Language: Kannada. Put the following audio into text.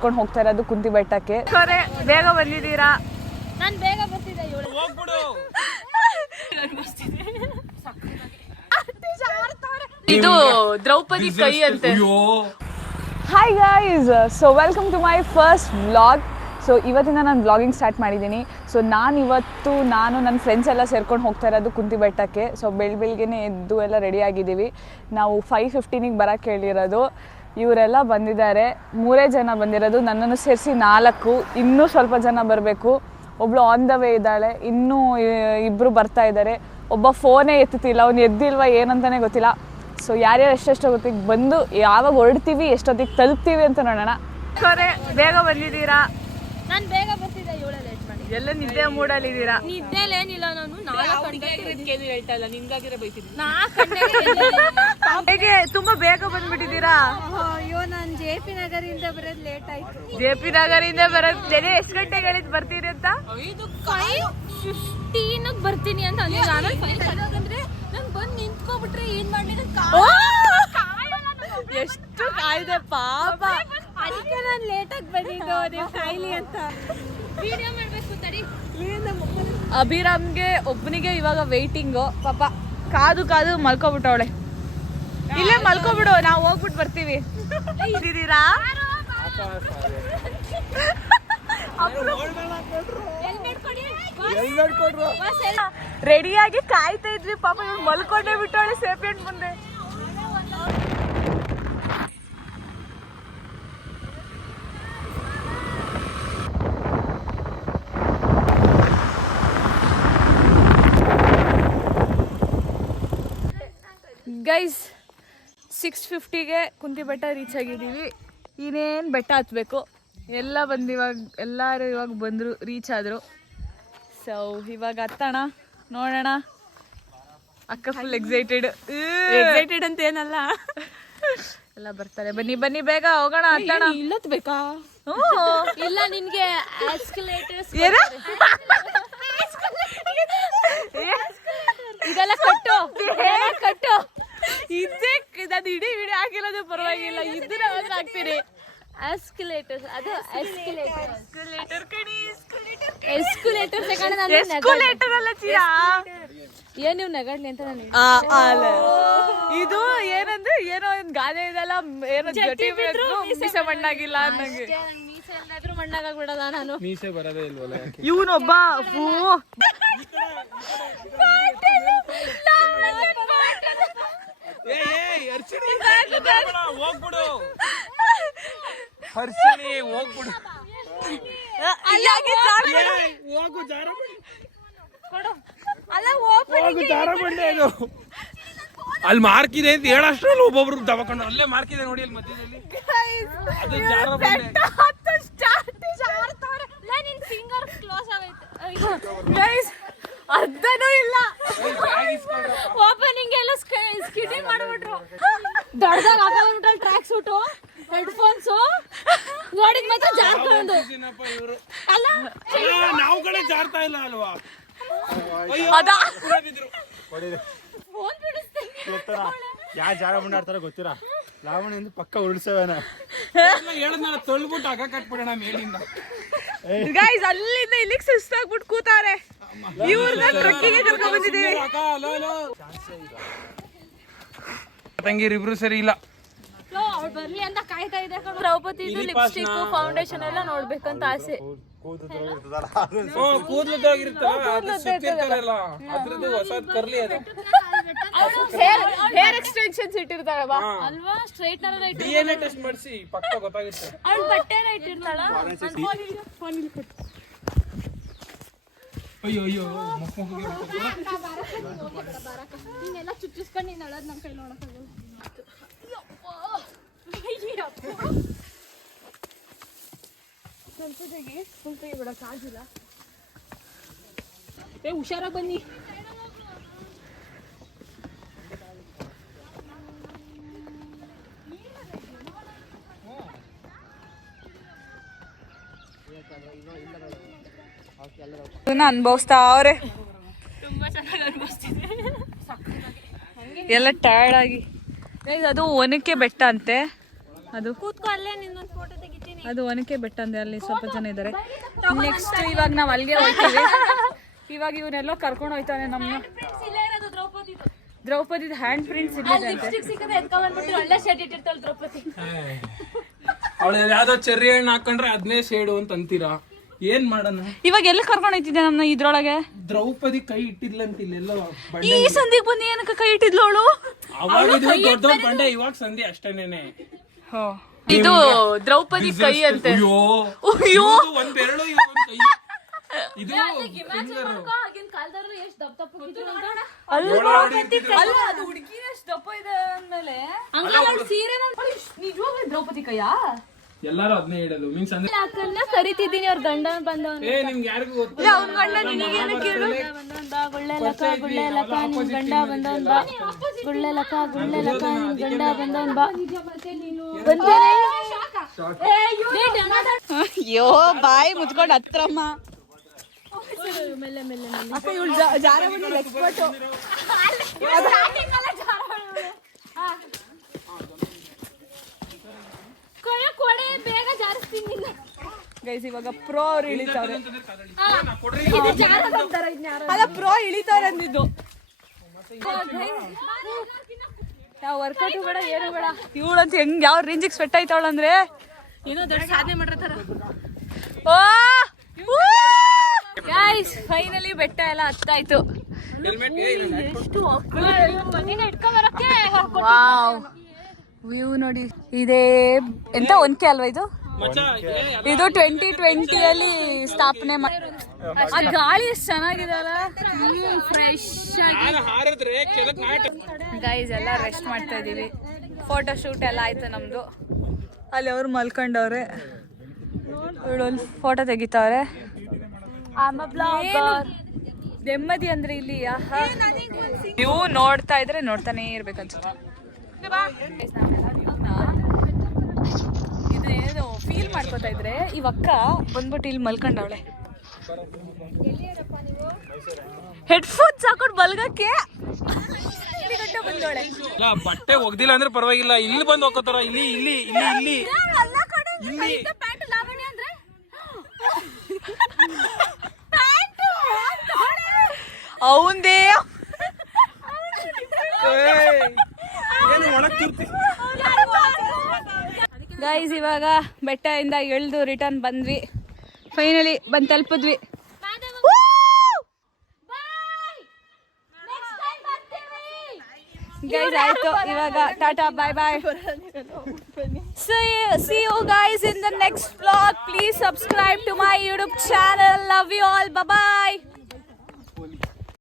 ಕರ್ಕೊಂಡು ಹೋಗ್ತಾ ಇರೋದು ಕುಂತಿ ಬೆಟ್ಟಕ್ಕೆ. ಬೇಗ ಬಂದಿದ್ದೀರಾ? ನಾನು ಬೇಗ ಬರ್ತಿದ್ದೆ. ಇದು ದ್ರೌಪದಿ ಕೈ ಅಂತೆ. Hi guys, so welcome to my first vlog. So ಇವತ್ತಿಂದ ನಾನು ವ್ಲಾಗಿಂಗ್ ಸ್ಟಾರ್ಟ್ ಮಾಡಿದ್ದೀನಿ. ಸೊ ನಾನು ನನ್ನ ಫ್ರೆಂಡ್ಸ್ ಎಲ್ಲ ಸೇರ್ಕೊಂಡು ಹೋಗ್ತಾ ಇರೋದು ಕುಂತಿ ಬೆಟ್ಟಕ್ಕೆ. ಸೊ ಬೆಳಗ್ಗೆನೇ ಎದ್ದು ಎಲ್ಲ ರೆಡಿ ಆಗಿದ್ದೀವಿ. ನಾವು 5:15 ಬರೋಕ್ಕೆ ಹೇಳಿರೋದು. ಇವರೆಲ್ಲ ಬಂದಿದ್ದಾರೆ, 3 ಜನ ಬಂದಿರೋದು, ನನ್ನನ್ನು ಸೇರಿಸಿ 4. ಇನ್ನೂ ಸ್ವಲ್ಪ ಜನ ಬರಬೇಕು. ಒಬ್ಳು ಆನ್ ದ ವೇ ಇದ್ದಾಳೆ, ಇನ್ನೂ 2 ಬರ್ತಾ ಇದ್ದಾರೆ. ಒಬ್ಬ ಫೋನೇ ಎತ್ತುತ್ತಿಲ್ಲ, ಅವ್ನು ಎದ್ದಿಲ್ವ ಏನಂತಾನೆ ಗೊತ್ತಿಲ್ಲ. ಸೊ ಯಾರ್ಯಾರು ಎಷ್ಟೊತ್ತಿಗೆ ಬಂದು ಯಾವಾಗ ಹೊರಡ್ತೀವಿ, ಎಷ್ಟೊತ್ತಿಗೆ ತಲುಪ್ತೀವಿ ಅಂತ ನೋಡೋಣ. ಬೇಗ ಬಂದಿದ್ದೀರಾ? ನಾನು ಬೇಗ ಬರ್ತಿದ್ದೆ, ಲೇಟ್ ಮಾಡಿ. ಎಲ್ಲ ನಿದ್ದೆ ಮೂಡಲ್ಲಿದ್ದೀರಾ? ನಿದ್ದೆಲೇನಿಲ್ಲ, ನಾನು 4 ಗಂಟೆಗೆ ಹೇಳ್ತಾ ಇಲ್ಲ, ನಿನ್ಗಾಗಿರೋ ಬೈತಿದ್ದೀನಿ. 4 ಗಂಟೆಗೆ ಹೇಗೆ ತುಂಬಾ ಬೇಗ ಬಂದ್ಬಿಟ್ಟಿದ್ದೀರಾ? ಅಯ್ಯೋ, ನಾನು JP ನಗರಿಂದ ಬರೋದು ಲೇಟ್ ಆಯ್ತು. JP ನಗರಿಂದ ಬರೋದು ಜನ ಎಷ್ಟು ಗಂಟೆಗೆ ಹೇಳಿದ್ ಬರ್ತೀರಿ ಅಂತ? 5:15 ಬರ್ತೀನಿ ಅಂತ ಅಂದ್ರೆ ನಾನು 5 ಅಂದ್ರೆ ನಾನು ಬಂದು ನಿಂತ್ಕೊಬಿಟ್ರೆ ಏನ್ ಮಾಡ್ಲಿ? ಎಷ್ಟು ಕಾಯ್ದೆ ಪಾಪ, ಅದಕ್ಕೆ ನಾನು ಲೇಟಾಗಿ ಬಂದಿದ್ದು, ನೀವು ಕಾಯ್ಲಿ ಅಂತ. ವಿಡಿಯೋ ಮಾಡ್ಬೇಕು ತಡಿ. ಅಭಿರಾಮ್ಗೆ ಒಬ್ಬನಿಗೆ ಇವಾಗ ವೇಟಿಂಗು. ಪಾಪ ಕಾದು ಕಾದು ಮಲ್ಕೊಬಿಟ್ಟವಳೆ. ಇಲ್ಲೇ ಮಲ್ಕೊಬಿಡು, ನಾವು ಹೋಗ್ಬಿಟ್ಟು ಬರ್ತೀವಿ. ಇದ್ದೀರಾ? ರೆಡಿಯಾಗಿ ಕಾಯ್ತಾ ಇದ್ವಿ, ಪಾಪ ಇವ್ರು ಮಲ್ಕೊಂಡೇ ಬಿಟ್ಟವಳೆ ಸೇಫ್ಟಿ ಮುಂದೆ. ಗೈಸ್, 6:50ಗೆ ಕುಂತಿ ಬೆಟ್ಟ ರೀಚ್ ಆಗಿದ್ದೀವಿ. ಇನ್ನೇನು ಬೆಟ್ಟ ಹತ್ಬೇಕು. ಎಲ್ಲರೂ ಇವಾಗ ಬಂದರು, ರೀಚ್ ಆದರು. ಸೊ ಇವಾಗ ಹತ್ತೋಣ, ನೋಡೋಣ. ಅಕ್ಕ ಫುಲ್ ಎಕ್ಸೈಟೆಡ್ ಅಂತ ಏನಲ್ಲ, ಎಲ್ಲ ಬರ್ತಾರೆ. ಬನ್ನಿ ಬನ್ನಿ, ಬೇಗ ಹೋಗೋಣ, ಹತ್ತೋಣ. ಇಲ್ಲತ್ಬೇಕಾ? ಇಲ್ಲ, ನಿನ್ಗೆ ಎಸ್ಕಲೇಟರ್ಸ್ ಇದೆಲ್ಲ ಕಟ್ಟು ಕಟ್ಟು. ಇದೇ ನಾನು ಇಡೀ ವಿಡಿಯೋ ಹಾಕಿರೋದು ಪರವಾಗಿಲ್ಲ, ಇದನ್ನ ಮಾತ್ರ ಹಾಕ್ತೀನಿ. ಎಸ್ಕಲೇಟರ್ಸ್, ಅದು ಎಸ್ಕಲೇಟರ್ ಕಣಿ, ಎಸ್ಕಲೇಟರ್ ಅಲ್ಲ ಚಿಯಾ. ಏನ್ ನೀವು ನಗಡ್ಲಿ ಅಂತ ನಾನು ಇದು ಏನಂದ್ರೆ ಏನೋ ಒಂದು ಗಾದೆ ಇದೆಲ್ಲ, ಏನೋ ಜೊತೆ ಮೀಸೆ ಮಣ್ಣಾಗಿಲ್ಲ ಅನ್ನಂಗೆ. ಮೀಸೆ ಎಲ್ಲಾದ್ರೂ ಮಣ್ಣಾಗ್ಬಿಡೋದ? ನಾನು ಮೀಸೆ ಬರೋದೇ ಇಲ್ವಲ್ಲ. ಇವನೊಬ್ಬ ಹೋಗ್ಬಿಡು ಹರ್ಷಿಣಿ, ಹೋಗ್ಬಿಡು. ಹೋಗು ಜಾರಬಂಡೆ. ಅದು ಅಲ್ಲಿ ಮಾರ್ಕಿದೆ ಅಂತ ಹೇಳಷ್ಟ್ರಲ್ಲಿ ಒಬ್ಬೊಬ್ರು ದಬಕೊಂಡು ಅಲ್ಲೇ ಮಾರ್ಕಿದೆ ನೋಡಿ, ಅಲ್ಲಿ ಮಧ್ಯದಲ್ಲಿ. ಅದು ಜಾರಬಂಡೆ. ಅರ್ಧನೂ ಇಲ್ಲ, ಓಪನಿಂಗ್ ಎಲ್ಲ ಸ್ಕಿಟಿಂಗ್ ಮಾಡ್ಬಿಟ್ರು. ದೊಡ್ಡದಾಗ ಹಾಕೊಂಡ್ಬಿಟ್ಟ ಟ್ರ್ಯಾಕ್ ಸೂಟು, ಹೆಡ್ಫೋನ್ಸು ನೋಡಿದ್ ಮಾತ್ರ ಜಾರ್ಕೊಂಡು. ಅಲ್ಲ, ನಾವು ಕಡೆ ಜಾರ್ತಾ ಇಲ್ಲ ಅಲ್ವಾ? ಫೋನ್ ಬಿಡಿಸ್ತೀನಿ. ಯಾರು ಜಾರ ಬಂಡ ಆಡ್ತಾರೋ ಗೊತ್ತಿರಾ? ಲಾವಣಿಂದ ಪಕ್ಕ ಉಳಿಸವೇನ ಹೇಳದ್ನ ತೊಳ್ಬಿಟ್ಟು ಅಗ ಕಟ್ಬಿಡೋಣ ಮೇಲಿಂದ. ಗೈಸ್, ಅಲ್ಲಿಂದ ಇಲ್ಲಿಗೆ ಸುಸ್ತಾಗ್ಬಿಟ್ಟು ಕೂತಾರೆ. ಇವ್ರನ್ನ ಟ್ರಕ್ಕಿಂಗ್ ಕರ್ಕೊಂಡ್ ಬಂದಿದ್ದೀವಿ. ತಂಗಿರಿಬ್ರು ಸರಿ ಇಲ್ಲ. ಅವ್ಳು ಬರ್ಲಿ ಅಂತ ಕಾಯ್ತಾ ಇದೆ. ದ್ರೌಪದಿ ಲಿಪ್ಸ್ಟಿಕ್, ಫೌಂಡೇಶನ್ ಎಲ್ಲ ನೋಡ್ಬೇಕಂತ ಆಸೆ. ಕೂದಲುತ್ತಲ್ಲ ಅದ್ರದ್ದು ಹೊಸದ್ ಕರ್ಲಿ. ಅದು ಹೇರ್ ಎಕ್ಸ್ಟೆನ್ಷನ್ಸ್ ಇಟ್ಟಿರ್ತಾಳವಾ ಅಲ್ವಾ? ಸ್ಟ್ರೈಟ್ನರ್ DNA ಟೆಸ್ಟ್ ಮಾಡಿಸಿ ಪಕ್ಕ ಗೊತ್ತಾಗುತ್ತೆ. ಅವ್ಳು ಬಟ್ಟೆನ ಇಟ್ಟಿರ್ತಾಳ. ಅಯ್ಯೋ ಅಯ್ಯೋ, ನೀನೆಲ್ಲ ಚುಚ್ಚಿಸ್ಕೊಂಡು ನೀನ್ ಅಳೋದ್ ನಮ್ ಕೈ ನೋಡಕ್ಕಾಗಲ್ಲ. ಸ್ವಲ್ಪ ಬಿಡಕ್ಕಾಗಿಲ್ಲ. ಹುಷಾರಾಗಿ ಬನ್ನಿ. ಅನ್ಭವಿಸ್ತಾ ಅವ್ರೆ, ತುಂಬಾ ಚೆನ್ನಾಗಿ ಅನ್ಭವಿಸ್ತಿದೆ. ಎಲ್ಲ ಟಯರ್ಡ್ ಆಗಿ. ಅದು ಒನಕೆ ಬೆಟ್ಟ ಅಂತೆ. ಅದು ಕೂತ್ಕೊ, ಅಲ್ಲೇ ನಿನ್ನೊಂದು ಫೋಟೋ ತೆಗಿತೀನಿ. ಅದು ಒನಕೆ ಬೆಟ್ಟ ಅಂದ್ರೆ ಅಲ್ಲಿ ಸ್ವಲ್ಪ ಜನ ಇದ್ದಾರೆ. ನೆಕ್ಸ್ಟ್ ಇವಾಗ ನಾವು ಅಲ್ಲಿಗೆ ಹೋಗ್ತೀವಿ. ಇವಾಗ ಇವನ್ನೆಲ್ಲೋ ಕರ್ಕೊಂಡು ಹೋಗ್ತಾನೆ ನಮ್ಮನ್ನ. ದ್ರೌಪದಿದ ಹ್ಯಾಂಡ್ ಪ್ರಿಂಟ್ಸ್ ಅವಳು ಯಾವ್ದೋ ಚೆರ್ರಿ ಹಣ್ಣು ಹಾಕೊಂಡ್ರೆ ಅದನ್ನೇ ಶೇಡು ಅಂತ ಅಂತೀರಾ? ಏನ್ ಮಾಡೋಣ? ಇವಾಗ ಎಲ್ಲಿ ಕರ್ಕೊಂಡು ಹೋಗ್ತಿದ್ದೆ ನಮ್ಮನ್ನ ಇದ್ರೊಳಗೆ? ದ್ರೌಪದಿ ಕೈ ಇಟ್ಟಿದ್ಲಂತ ಇಲ್ಲೆಲ್ಲೋ ಈ ಸಂಧಿಗೆ ಬಂದು ಏನಕ್ಕೆ ಕೈ ಇಟ್ಟಿದ್ಲು ಅವಳು? ಅವಾಗ ದೊಡ್ಡ ಬಂಡೆ, ಇವಾಗ ಸಂಧಿ ಅಷ್ಟೇನೇನೆ. ಇದು ದ್ರೌಪದಿ ಕೈ ಅಂತೆ. ಅಯ್ಯೋ ಒಂದ್ ಬೆರಳು ಒಂದ್ ಕೈ. ಇದು ದ್ರೌಪದಿ ಕೈಯಾ? ಎಲ್ಲಾರು ಅದನ್ನೇ ಹೇಳೋದು. ಮೀನ್ಸ್ ಅಂದ್ರೆ ಕರಿತಿದ್ದೀನಿ ಅವ್ರ ಗಂಡ ಬಂದವನು. ನಿಮ್ಗೆ ಯಾರಿಗೂ ಗೊತ್ತಿಲ್ಲ. ಗಂಡ ಬಂದವನ್ ಬಾ, ಗುಳ್ಳೆ ಲಕ ನಿನ್ ಗಂಡ ಬಂದವನ್ ಬಾ, ಗುಳ್ಳೆ ಲಕ ನಿನ್ ಗಂಡ ಬಂದವನ್ ಬಾ. ಅಯ್ಯೋ ಬಾಯಿ ಮುಚ್ಕೊಂಡು ಹತ್ರಮ್ಮ. ಮೆಲ್ಲೆ ಮೆಲ್ಲೆ ಅಕ್ಕ ಇವಳು ಜಾರಬಂಡಿ ಎಕ್ಸ್ಪರ್ಟ್. ಕೊಡೆ ಬೇಗ ಜಾರಿಸ್ತೀನಿ. ಗೈಸ್ ಇವಾಗ ಪ್ರೋ ಅವ್ರು ಇಳಿತಾವ್ರೆ. ಜಾರ ಅಲ್ಲ ಪ್ರೋ ಇಳಿತಾವ್ರೆ ಅಂದಿದ್ದು. ಯಾವ ವರ್ಕೌಟ್ ಬೇಡ ಏನು ಬೇಡ. ಇವಳಂತ ಹೆಂಗ್ ಯಾವ ರೇಂಜಿಗೆ ಸ್ವೆಟ್ ಆಯ್ತಾವಳ ಅಂದ್ರೆ ಏನೋ ದೊಡ್ಡ ಸಾಧನೆ ಮಾಡಿರ್ತಾರ. ಗೈಸ್ ಫೈನಲಿ ಬೆಟ್ಟ ಎಲ್ಲ ಹತ್ತಾಯ್ತು. ವಾವ್ ವ್ಯೂ ನೋಡಿ. ಇದೇ ಎಂತ ಒನ್ಕೆ ಅಲ್ವಾ ಇದು? ಇದು 2020 ಸ್ಥಾಪನೆ ಆ ಗಾಳಿ ಎಷ್ಟು ಚೆನ್ನಾಗಿದೆ ಅಲ್ಲ, ಫ್ರೆಶ್ ಗೈಸ್. ಎಲ್ಲ ರೆಸ್ಟ್ ಮಾಡ್ತಾ ಇದೀವಿ. ಫೋಟೋ ಶೂಟ್ ಎಲ್ಲ ಆಯ್ತು ನಮ್ದು. ಅಲ್ಲಿ ಅವ್ರು ಮಲ್ಕೊಂಡವ್ರೆ, ಇವಳೊಂದು ಫೋಟೋ ತೆಗಿತಾವ್ರೆ. ನೆಮ್ಮದಿ ಅಂದ್ರೆ ಇಲ್ಲಿ ನೀವು ನೋಡ್ತಾ ಇದ್ರೆ ನೋಡ್ತಾನೆ ಇರ್ಬೇಕನ್ಸುತ್ತೆ. ಇದೇನು ಫೀಲ್ ಮಾಡ್ಕೋತಾ ಇದ್ರೆ ಇವಕ್ಕ ಬಂದ್ಬಿಟ್ಟು ಇಲ್ಲಿ ಮಲ್ಕೊಂಡವಳೆ. ಹೆಡ್ಫೋನ್ಸ್ ಹಾಕೊಂಡು ಬಲ್ಗಕ್ಕೆ ಬಂದವಳೆ. ಬಟ್ಟೆ ಒಗ್ದಿಲ್ಲ ಅಂದ್ರೆ ಪರವಾಗಿಲ್ಲ, ಇಲ್ಲಿ ಬಂದು ಹೋಗ್ತಾರ. ಇಲ್ಲಿ ಇಲ್ಲಿ ಇಲ್ಲಿ ಇಲ್ಲಿ ಇಲ್ಲಿ ಅವಂದೇ ಗೈಸ್. ಇವಾಗ ಬೆಟ್ಟದಿಂದ ಇಳಿದು ರಿಟರ್ನ್ ಬಂದ್ವಿ. ಫೈನಲಿ ಬಂದು ತಲುಪಿದ್ವಿ. ಗೈಸ್ ಆಯ್ತು ಇವಾಗ ಟಾಟಾ ಬಾಯ್ ಬಾಯ್. See you guys in the next vlog. Please subscribe to my YouTube channel. Love you all. Bye bye.